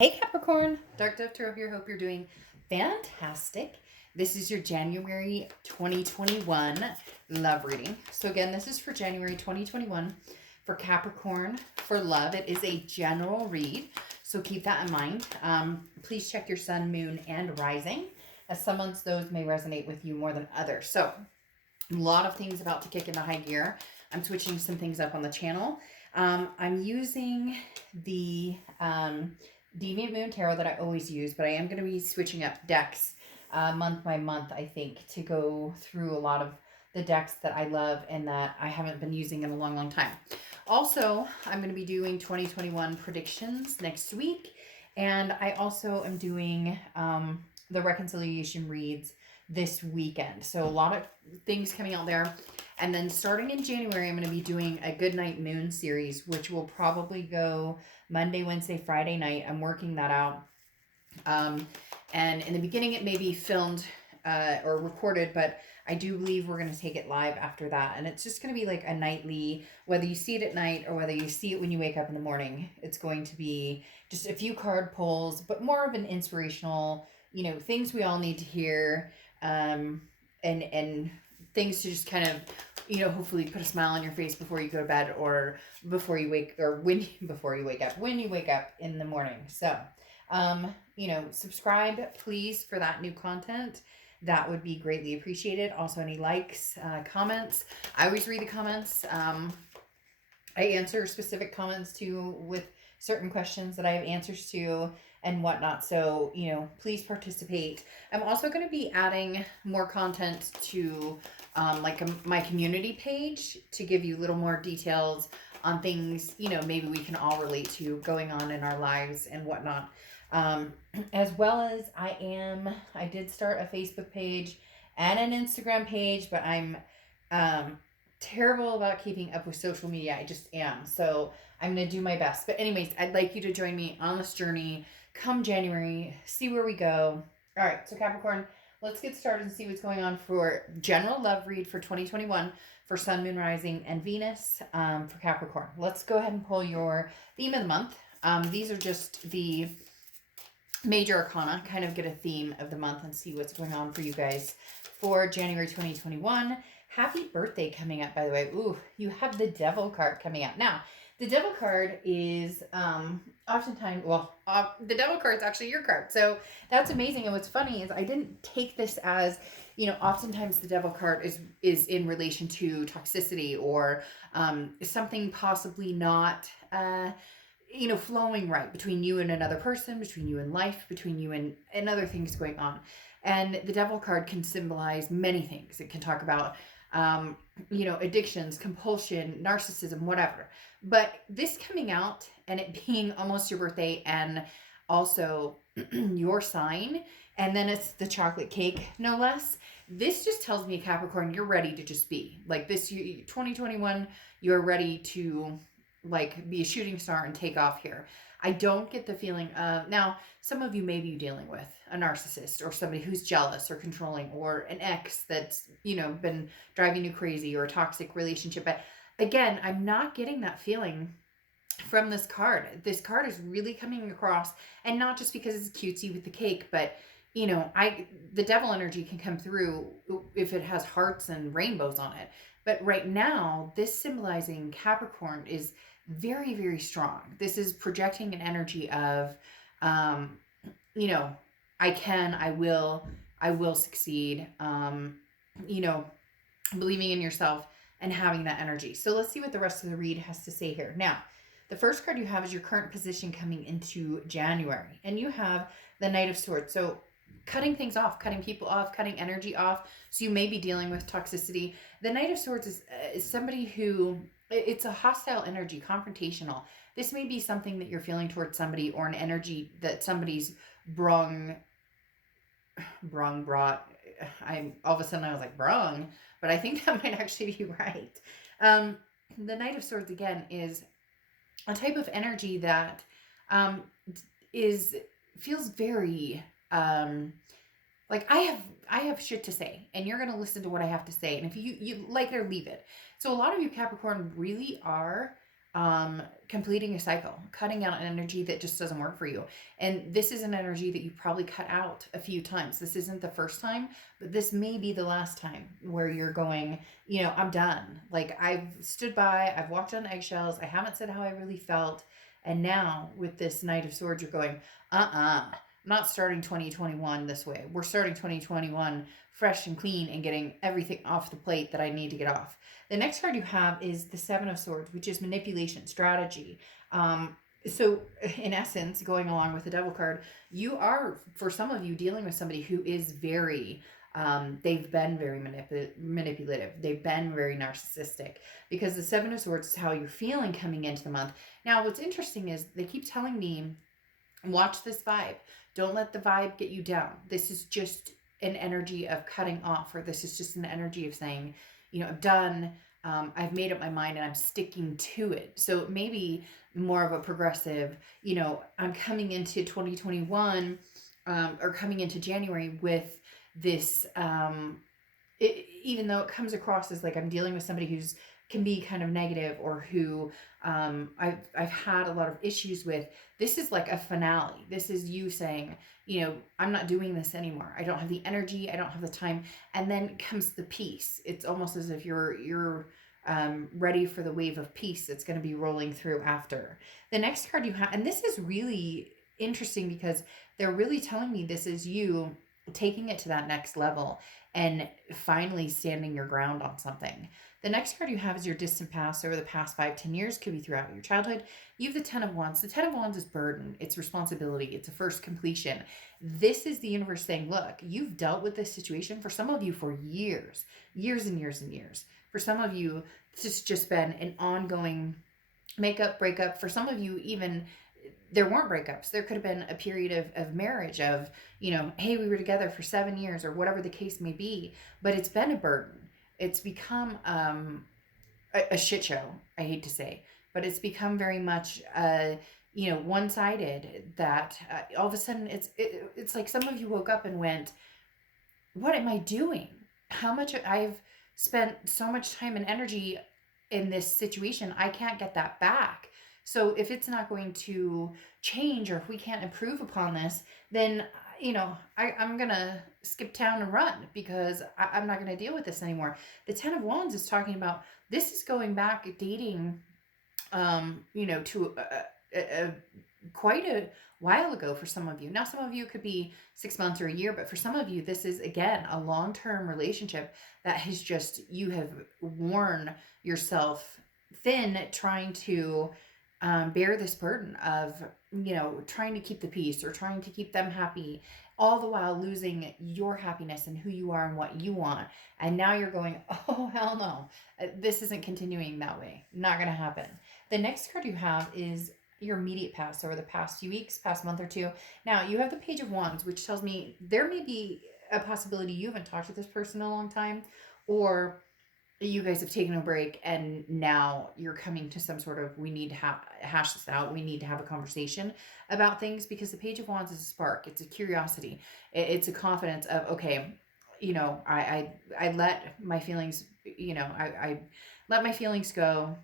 Hey Capricorn, Dark Dove Tarot here. Hope you're doing fantastic. This is your January 2021 love reading. So again, this is for January 2021 for Capricorn for love. It is a general read, so keep that in mind. Please check your sun, moon, and rising, as some months those may resonate with you more than others. So a lot of things about to kick into high gear. I'm switching some things up on the channel. I'm using the Deviant Moon Tarot that I always use, but I am going to be switching up decks month by month, I think, to go through a lot of the decks that I love and that I haven't been using in a long, long time. Also, I'm going to be doing 2021 predictions next week, and I also am doing the reconciliation reads this weekend. So a lot of things coming out there. And then starting in January, I'm going to be doing a Goodnight Moon series, which will probably go Monday, Wednesday, Friday night. I'm working that out. And in the beginning, it may be filmed or recorded, but I do believe we're going to take it live after that. And it's just going to be like a nightly, whether you see it at night or whether you see it when you wake up in the morning, it's going to be just a few card pulls, but more of an inspirational, things we all need to hear, and things to just kind of, hopefully put a smile on your face before you go to bed or before you wake, or when you wake up in the morning. So, subscribe please for that new content. That would be greatly appreciated. Also, any likes, comments. I always read the comments. I answer specific comments too with certain questions that I have answers to and whatnot. So, please participate. I'm also going to be adding more content to my community page to give you a little more details on things, maybe we can all relate to going on in our lives and whatnot. As well as I did start a Facebook page and an Instagram page, but I'm terrible about keeping up with social media. I just am. So I'm going to do my best. But anyways, I'd like you to join me on this journey come January, see where we go. All right. So Capricorn, let's get started and see what's going on for general love read for 2021 for Sun, Moon, Rising, and Venus for Capricorn. Let's go ahead and pull your theme of the month. These are just the major arcana, kind of get a theme of the month and see what's going on for you guys for January 2021. Happy birthday coming up, by the way. Ooh, you have the Devil card coming up. Now, the Devil card is oftentimes, the Devil card is actually your card. So that's amazing. And what's funny is I didn't take this as, oftentimes the Devil card is in relation to toxicity or something possibly not, flowing right between you and another person, between you and life, between you and other things going on. And the Devil card can symbolize many things. It can talk about addictions, compulsion, narcissism, whatever. But this coming out and it being almost your birthday and also your sign, and then it's the chocolate cake, no less. This just tells me, Capricorn, you're ready to just be. Like this 2021, you're ready to be a shooting star and take off here. I don't get the feeling of, now, some of you may be dealing with a narcissist or somebody who's jealous or controlling or an ex that's, been driving you crazy or a toxic relationship. But again, I'm not getting that feeling from this card. This card is really coming across, and not just because it's cutesy with the cake, but the Devil energy can come through if it has hearts and rainbows on it. But right now, this symbolizing Capricorn is very, very strong. This is projecting an energy of, I can, I will succeed, believing in yourself and having that energy. So let's see what the rest of the read has to say here. Now, the first card you have is your current position coming into January, and you have the Knight of Swords. So cutting things off, cutting people off, cutting energy off. So you may be dealing with toxicity. The Knight of Swords is somebody who, it's a hostile energy, confrontational. This may be something that you're feeling towards somebody, or an energy that somebody's brought. All of a sudden I was like, brung, but I think that might actually be right. The Knight of Swords, again, is a type of energy that feels very I have shit to say, and you're going to listen to what I have to say, and if you like it or leave it. So a lot of you Capricorn really are completing a cycle, cutting out an energy that just doesn't work for you. And this is an energy that you probably cut out a few times. This isn't the first time, but this may be the last time where you're going, I'm done. Like, I've stood by, I've walked on eggshells, I haven't said how I really felt. And now with this Knight of Swords, you're going, I'm not starting 2021 this way. We're starting 2021 fresh and clean and getting everything off the plate that I need to get off. The next card you have is the Seven of Swords, which is manipulation, strategy. So in essence, going along with the Devil card, you are, for some of you, dealing with somebody who is very, they've been very manipulative. They've been very narcissistic, because the Seven of Swords is how you're feeling coming into the month. Now, what's interesting is they keep telling me, watch this vibe. Don't let the vibe get you down. This is just an energy of cutting off, or this is just an energy of saying, I'm done. I've made up my mind and I'm sticking to it. So maybe more of a progressive, I'm coming into 2021 or coming into January with this, even though it comes across as like I'm dealing with somebody who's can be kind of negative, or who I've had a lot of issues with. This is like a finale. This is you saying, I'm not doing this anymore. I don't have the energy. I don't have the time. And then comes the peace. It's almost as if you're ready for the wave of peace that's going to be rolling through after. The next card you have, and this is really interesting because they're really telling me this is you taking it to that next level and finally standing your ground on something. The next card you have is your distant past, over the past 5-10 years, could be throughout your childhood. You have the Ten of Wands. The Ten of Wands is burden, it's responsibility, it's a first completion. This is the universe saying, look, you've dealt with this situation, for some of you, for years and years and years. For some of you, it's just been an ongoing makeup, breakup. For some of you, even there weren't breakups. There could have been a period of marriage of, hey, we were together for 7 years, or whatever the case may be, but it's been a burden. It's become a shit show, I hate to say, but it's become very much, one-sided, that all of a sudden it's like some of you woke up and went, what am I doing? How much I've spent so much time and energy in this situation, I can't get that back. So if it's not going to change, or if we can't improve upon this, then, I'm going to skip town and run, because I'm not going to deal with this anymore. The Ten of Wands is talking about, this is going back dating, to quite a while ago for some of you. Now, some of you could be 6 months or a year, but for some of you, this is, again, a long-term relationship that has just, you have worn yourself thin trying to bear this burden of, trying to keep the peace, or trying to keep them happy, all the while losing your happiness and who you are and what you want. And now you're going, oh, hell no, this isn't continuing that way. Not going to happen. The next card you have is your immediate past, over the past few weeks, past month or two. Now, you have the Page of Wands, which tells me there may be a possibility you haven't talked to this person in a long time, or you guys have taken a break and now you're coming to some sort of, we need to hash this out. We need to have a conversation about things, because the Page of Wands is a spark. It's a curiosity. It's a confidence of, okay, I let my feelings, I let my feelings go.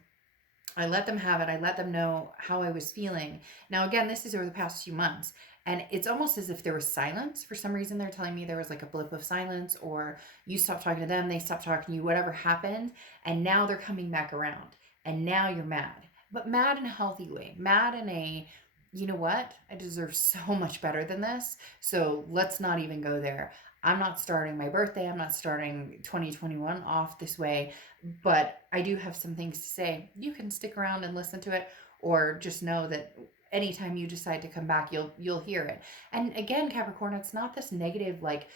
I let them have it. I let them know how I was feeling. Now, again, this is over the past few months. And it's almost as if there was silence. For some reason, they're telling me there was like a blip of silence, or you stopped talking to them, they stopped talking to you, whatever happened. And now they're coming back around. And now you're mad. But mad in a healthy way. Mad in a, you know what? I deserve so much better than this. So let's not even go there. I'm not starting my birthday. I'm not starting 2021 off this way. But I do have some things to say. You can stick around and listen to it, or just know that anytime you decide to come back, you'll hear it. And again, Capricorn, it's not this negative, like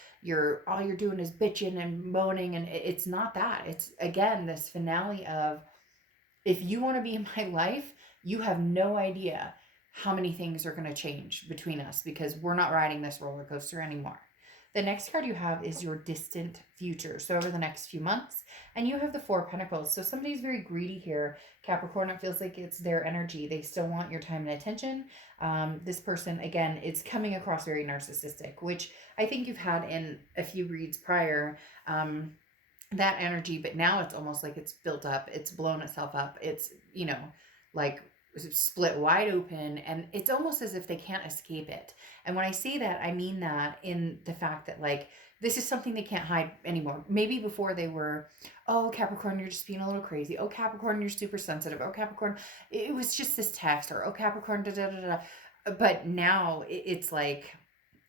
all you're doing is bitching and moaning, and it's not that. It's, again, this finale of, if you want to be in my life, you have no idea how many things are going to change between us, because we're not riding this roller coaster anymore. The next card you have is your distant future. So over the next few months, and you have the Four of Pentacles. So somebody's very greedy here. Capricorn, it feels like it's their energy. They still want your time and attention. This person, again, it's coming across very narcissistic, which I think you've had in a few reads prior, that energy, but now it's almost like it's built up. It's blown itself up. It's, like split wide open, and it's almost as if they can't escape it. And when I say that, I mean that in the fact that like this is something they can't hide anymore. Maybe before they were, oh Capricorn, you're just being a little crazy. Oh Capricorn, you're super sensitive. Oh Capricorn, it was just this text. Or oh Capricorn, da da da da. But now it's like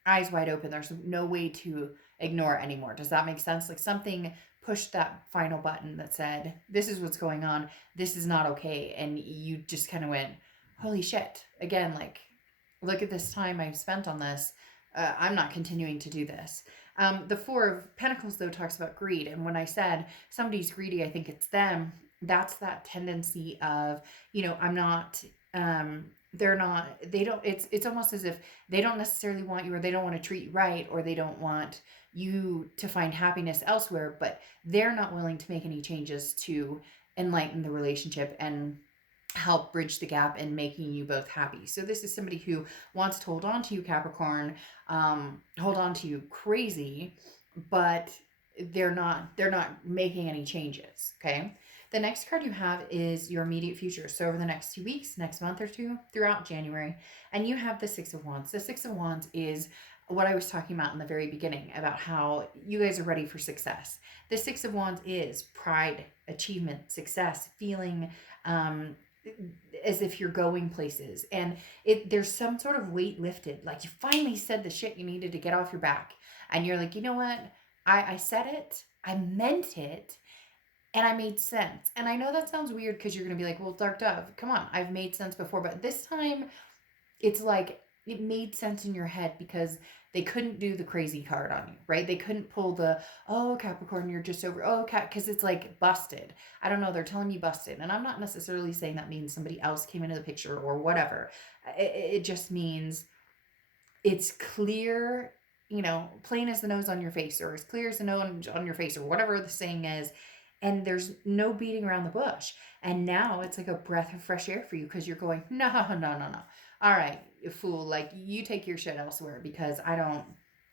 eyes wide open. There's no way to ignore it anymore. Does that make sense? Like something pushed that final button that said, this is what's going on. This is not okay. And you just kind of went, holy shit. Again, like, look at this time I've spent on this. I'm not continuing to do this. The Four of Pentacles, though, talks about greed. And when I said somebody's greedy, I think it's them. That's that tendency of, you know, I'm not, they're not, they don't, it's almost as if they don't necessarily want you, or they don't want to treat you right, or they don't want you to find happiness elsewhere, but they're not willing to make any changes to enlighten the relationship and help bridge the gap in making you both happy. So this is somebody who wants to hold on to you, Capricorn, hold on to you crazy, but they're not making any changes. Okay. The next card you have is your immediate future. So over the next 2 weeks, next month or two, throughout January, and you have the Six of Wands. The Six of Wands is what I was talking about in the very beginning about how you guys are ready for success. The Six of Wands is pride, achievement, success, feeling as if you're going places, and there's some sort of weight lifted. Like you finally said the shit you needed to get off your back, and you're like, you know what? I said it, I meant it, and I made sense. And I know that sounds weird because you're gonna be like, well, Dark Dove, come on, I've made sense before, but this time it's like it made sense in your head because they couldn't do the crazy card on you, right? They couldn't pull the, oh, Capricorn, you're just over, oh, because it's like busted. I don't know, they're telling me busted. And I'm not necessarily saying that means somebody else came into the picture or whatever. It just means it's clear, you know, plain as the nose on your face, or as clear as the nose on your face, or whatever the saying is. And there's no beating around the bush. And now it's like a breath of fresh air for you because you're going, no. All right, you fool, like you take your shit elsewhere because I'm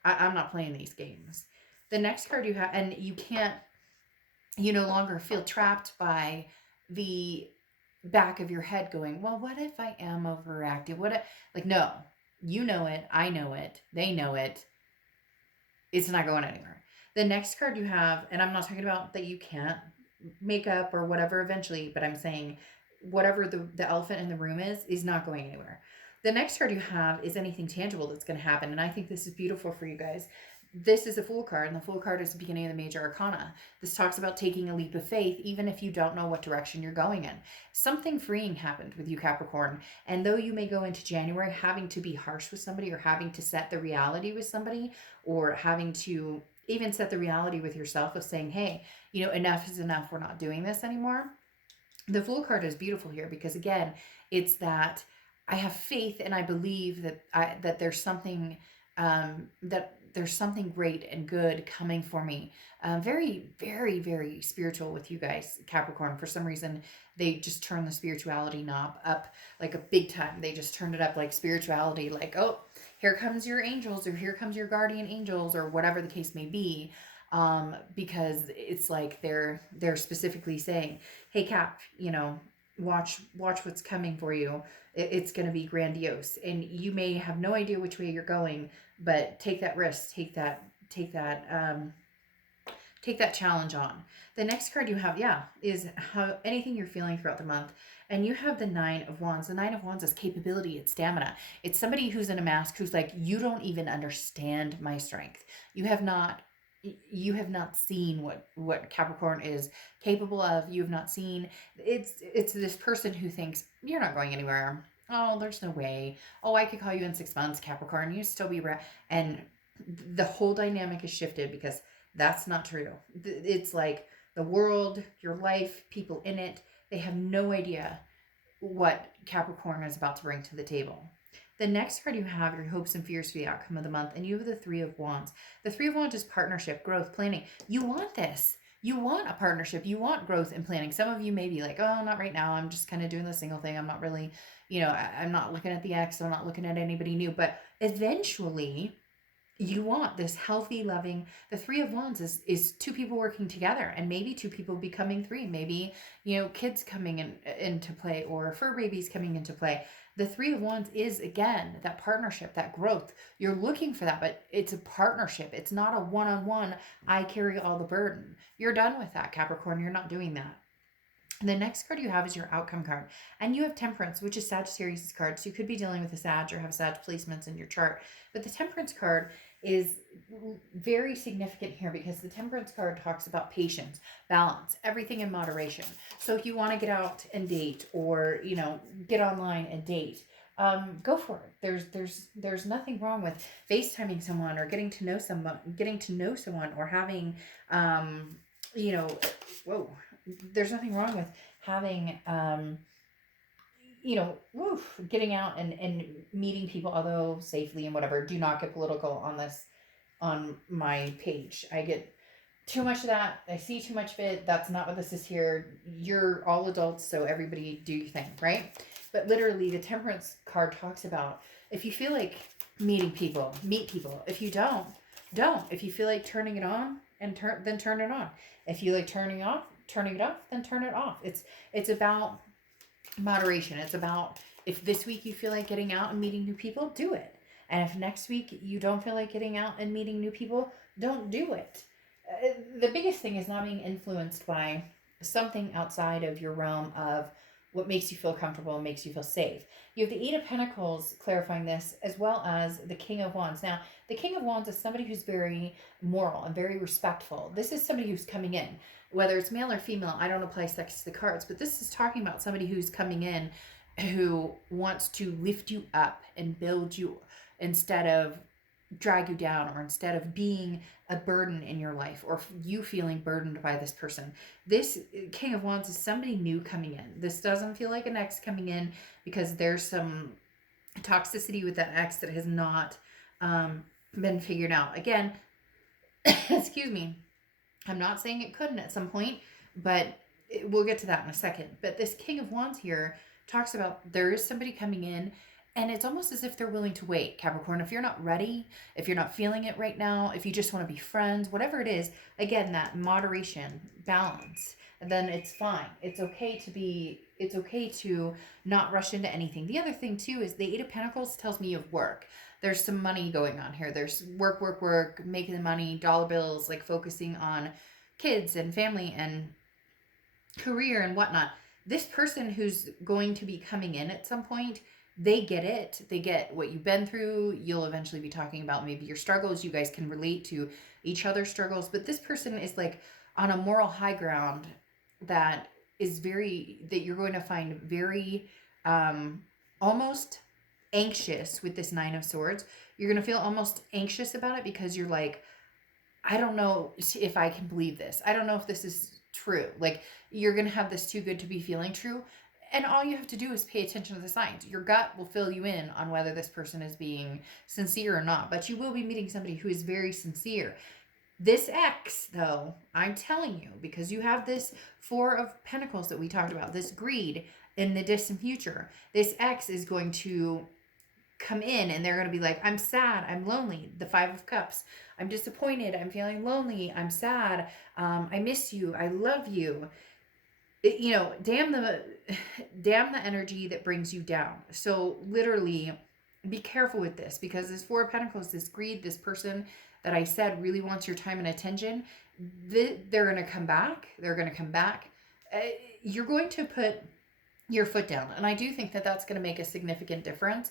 not playing these games. The next card you have, and you no longer feel trapped by the back of your head going, well, what if I am overactive? No, you know it, I know it, they know it. It's not going anywhere. The next card you have, and I'm not talking about that you can't make up or whatever eventually, but I'm saying whatever the elephant in the room is not going anywhere. The next card you have is anything tangible that's going to happen. And I think this is beautiful for you guys. This is a Fool card, and the Fool card is the beginning of the major arcana. This talks about taking a leap of faith, even if you don't know what direction you're going in. Something freeing happened with you, Capricorn. And though you may go into January having to be harsh with somebody, or having to set the reality with somebody, or having to even set the reality with yourself of saying, hey, you know, enough is enough. We're not doing this anymore. The Fool card is beautiful here because, again, it's that I have faith and I believe that there's something there's something great and good coming for me. Very, very, very spiritual with you guys, Capricorn. For some reason, they just turned the spirituality knob up like a big time. They just turned it up like spirituality, like, oh, here comes your angels, or here comes your guardian angels, or whatever the case may be. Because it's like they're specifically saying, hey, Cap, you know, watch what's coming for you. It's going to be grandiose, and you may have no idea which way you're going, but take that risk, take that challenge on. The next card you have, is how anything you're feeling throughout the month. And you have the Nine of Wands. The Nine of Wands is capability, it's stamina. It's somebody who's in a mask who's like, you don't even understand my strength. You have not seen what Capricorn is capable of. You have not seen. It's this person who thinks you're not going anywhere. Oh, there's no way. Oh, I could call you in 6 months, Capricorn. You'd still be and the whole dynamic is shifted because that's not true. It's like the world, your life, people in it, they have no idea what Capricorn is about to bring to the table. The next card you have, your hopes and fears for the outcome of the month, and you have the Three of Wands. The Three of Wands is partnership, growth, planning. You want this. You want a partnership. You want growth and planning. Some of you may be like, oh, not right now. I'm just kind of doing the single thing. I'm not really, I'm not looking at the ex. I'm not looking at anybody new. But eventually, you want this healthy, loving. The Three of Wands is two people working together, and maybe two people becoming three. Maybe, kids coming into play, or fur babies coming into play. The Three of Wands is, again, that partnership, that growth. You're looking for that, but it's a partnership. It's not a one-on-one, I carry all the burden. You're done with that, Capricorn. You're not doing that. The next card you have is your outcome card. And you have Temperance, which is Sagittarius' card. So you could be dealing with a Sag or have Sag placements in your chart. But the Temperance card is very significant here because the Temperance card talks about patience, balance, everything in moderation. So if you want to get out and date, or, get online and date, go for it. There's nothing wrong with FaceTiming someone, or getting to know someone, or having, whoa, there's nothing wrong with having, getting out and meeting people, although safely and whatever. Do not get political on this, on my page. I get too much of that. I see too much of it. That's not what this is here. You're all adults, so everybody do your thing, right? But literally, the Temperance card talks about, if you feel like meeting people, meet people. If you don't. If you feel like turning it on, then turn it on. If you like turning it off, then turn it off. It's about moderation. It's about, if this week you feel like getting out and meeting new people, do it. And if next week you don't feel like getting out and meeting new people, don't do it. The biggest thing is not being influenced by something outside of your realm of what makes you feel comfortable and makes you feel safe. You have the Eight of Pentacles clarifying this, as well as the King of Wands. Now, the King of Wands is somebody who's very moral and very respectful. This is somebody who's coming in, whether it's male or female. I don't apply sex to the cards, but this is talking about somebody who's coming in who wants to lift you up and build you instead of drag you down, or instead of being a burden in your life, or you feeling burdened by this person. This King of Wands is somebody new coming in. This doesn't feel like an ex coming in, because there's some toxicity with that ex that has not been figured out. Again, excuse me, I'm not saying it couldn't at some point, but we'll get to that in a second. But this King of Wands here talks about, there is somebody coming in, and it's almost as if they're willing to wait, Capricorn. If you're not ready, if you're not feeling it right now, if you just want to be friends, whatever it is, again, that moderation, balance, then it's fine. It's okay to not rush into anything. The other thing too is the Eight of Pentacles tells me of work. There's some money going on here. There's work, making the money, dollar bills, like focusing on kids and family and career and whatnot. This person who's going to be coming in at some point, they get it. They get what you've been through. You'll eventually be talking about maybe your struggles. You guys can relate to each other's struggles. But this person is like on a moral high ground that you're going to find very almost anxious with this Nine of Swords. You're going to feel almost anxious about it, because you're like, I don't know if I can believe this. I don't know if this is true. Like, you're going to have this too good to be feeling true. And all you have to do is pay attention to the signs. Your gut will fill you in on whether this person is being sincere or not. But you will be meeting somebody who is very sincere. This ex, though, I'm telling you, because you have this Four of Pentacles that we talked about, this greed in the distant future, this ex is going to come in and they're going to be like, I'm sad, I'm lonely. The Five of Cups, I'm disappointed, I'm feeling lonely, I'm sad, I miss you, I love you. Damn the energy that brings you down. So literally be careful with this, because this Four of Pentacles, this greed, this person that I said really wants your time and attention, they're going to come back. You're going to put your foot down. And I do think that that's going to make a significant difference.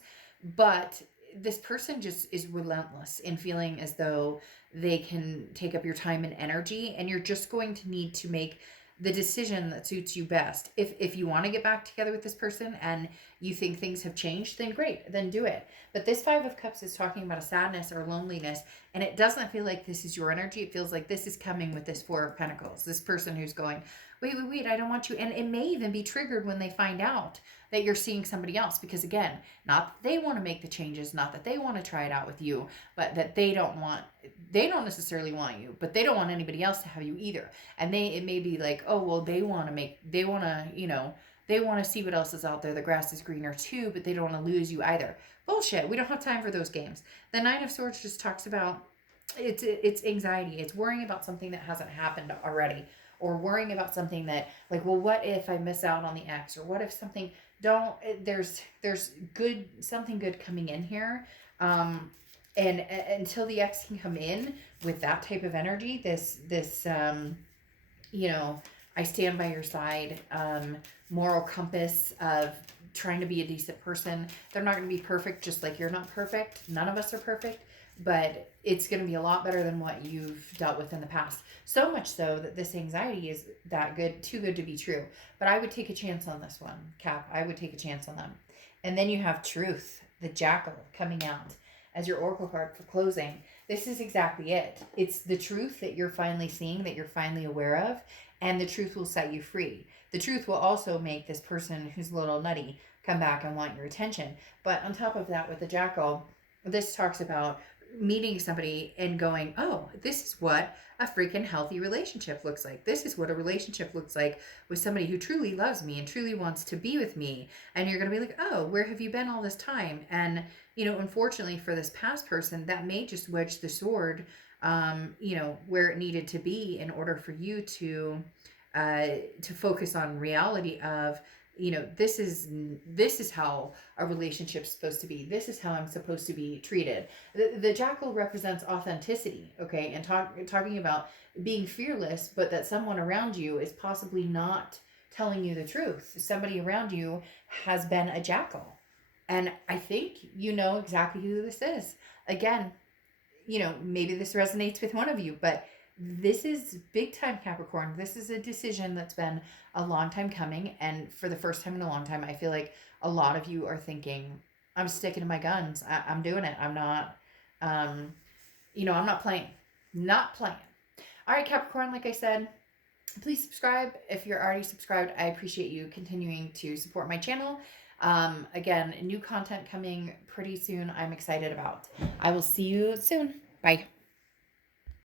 But this person just is relentless in feeling as though they can take up your time and energy. And you're just going to need to make the decision that suits you best. If you want to get back together with this person and you think things have changed, then great, then do it. But this Five of Cups is talking about a sadness or loneliness, and it doesn't feel like this is your energy. It feels like this is coming with this Four of Pentacles. This person who's going, wait, I don't want you. And it may even be triggered when they find out that you're seeing somebody else, because again, not that they want to make the changes, not that they want to try it out with you, but that they don't necessarily want you, but they don't want anybody else to have you either. And it may be like, oh, well, they want to see what else is out there. The grass is greener too, but they don't want to lose you either. Bullshit. We don't have time for those games. The Nine of Swords just talks about it's anxiety. It's worrying about something that hasn't happened already, or worrying about something that, like, well, what if I miss out on the X, or what if something don't there's good, something good coming in here. And until the X can come in with that type of energy, this you know, I stand by your side, moral compass of trying to be a decent person. They're not going to be perfect, just like you're not perfect. None of us are perfect, but it's going to be a lot better than what you've dealt with in the past. So much so that this anxiety is that good, too good to be true. But I would take a chance on this one, Cap. I would take a chance on them. And then you have Truth, the Jackal, coming out as your oracle card for closing. This is exactly it. It's the truth that you're finally seeing, that you're finally aware of, and the truth will set you free. The truth will also make this person who's a little nutty come back and want your attention. But on top of that, with the Jackal, this talks about meeting somebody and going, oh, this is what a freaking healthy relationship looks like. This is what a relationship looks like with somebody who truly loves me and truly wants to be with me. And you're going to be like, oh, where have you been all this time? And, you know, unfortunately for this past person, that may just wedge the sword, you know, where it needed to be in order for you to focus on reality of, you know, this is how a relationship's supposed to be. This is how I'm supposed to be treated. The Jackal represents authenticity, okay, and talking about being fearless, but that someone around you is possibly not telling you the truth. Somebody around you has been a jackal, and I think you know exactly who this is. Again, you know, maybe this resonates with one of you, but this is big time, Capricorn. This is a decision that's been a long time coming. And for the first time in a long time, I feel like a lot of you are thinking, I'm sticking to my guns. I'm doing it. I'm not, you know, I'm not playing. Not playing. All right, Capricorn, like I said, please subscribe. If you're already subscribed, I appreciate you continuing to support my channel. Again, new content coming pretty soon. I'm excited about. I will see you soon. Bye.